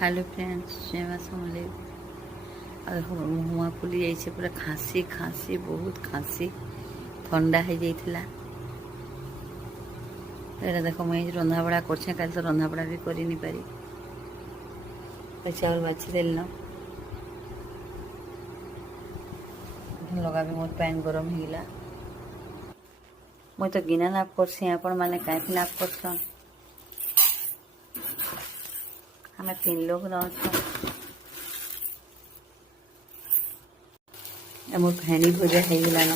Hello friends जय मां समलेव। मुआ फुली जाइए पूरा खाँसी खाँसी बहुत खाँसी थंडा हो जाइथिला। एटा देखो मुझे रंधा बड़ा करछे काल तो रंधा बड़ा भी करी नहीं पारी। चावल बाछी देल न लगा भी मोर पैन गरम होगा। मुझे तो गिना नाप करसी आपण मैंने कहीं नाप करसन। हमें 3 लोग रह मोर फेणी भजा हो गलान।